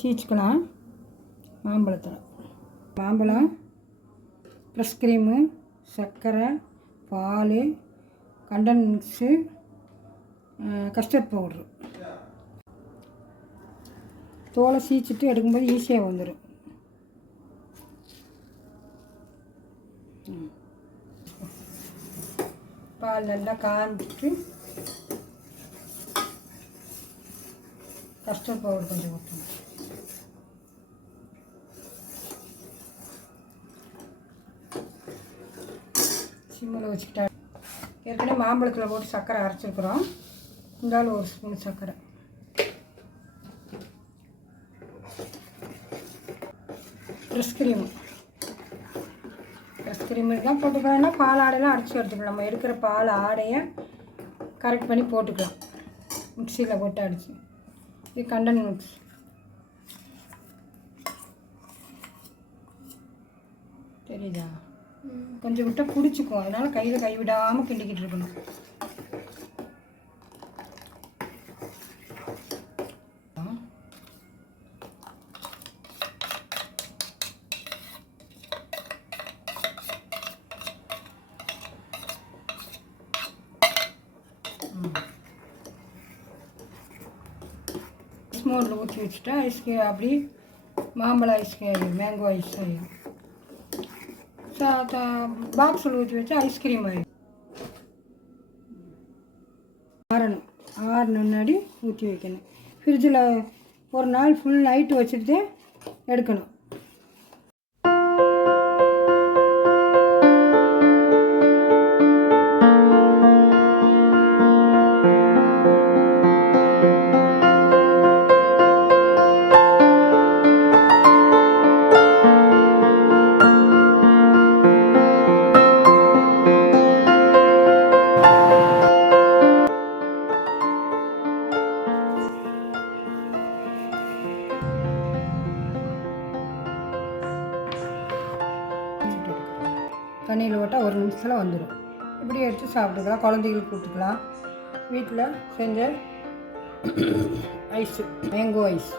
சீச்சுக்கலாம். மாம்பழத்தில் மாம்பழம், fresh cream, சர்க்கரை, பால், condense mix, custard powder. தோலை சீச்சிட்டு எடுக்கும்போது ஈஸியாக வந்துடும். பால் நல்லா காஞ்சிட்டு கஸ்டர்ட் பவுடர் கொஞ்சம் ஊற்றணும். சிம்மில் வச்சுக்கிட்டா. ஏற்கனவே மாம்பழத்தில் போட்டு சர்க்கரை அரைச்சிருக்குறோம். இருந்தாலும் ஒரு ஸ்பூன் சர்க்கரை. ஃப்ரெஷ் க்ரீம் தான் போட்டுக்கலாம்னா பால் ஆடையெல்லாம் அரைச்சி எடுத்துக்கலாம். நம்ம எடுக்கிற பால் ஆடையை கரெக்ட் பண்ணி போட்டுக்கலாம். மிக்சியில் போட்டு அடிச்சு. இது கண்டென்ஸ் மிக்ஸ். தெரியுதா? கொஞ்சம் விட்டால் பிடிச்சிக்கும். அதனால் கையில் கைவிடாமல் கிண்டிக்கிட்டு இருக்கணும். மோடில் ஊற்றி வச்சுட்டா ஐஸ்கிரீம் அப்படி மாம்பழ ஐஸ்கிரீம், மேங்கோ ஐஸ்கிரீம். பாக்ஸில் ஊற்றி வச்சா ஐஸ்கிரீம் ஆகிடும். ஆறணும் முன்னாடி ஊற்றி வைக்கணும். ஃப்ரிட்ஜில் ஒரு நாள் ஃபுல் நைட்டு வச்சுட்டு எடுக்கணும். தண்ணியில் போட்டால் ஒரு நிமிஷத்தில் வந்துடும். இப்படி எடுத்து சாப்பிட்டுக்கலாம். குழந்தைகளுக்கு கொடுத்துக்கலாம். வீட்டில் செஞ்ச ஐஸு, மேங்கோ ஐஸ்.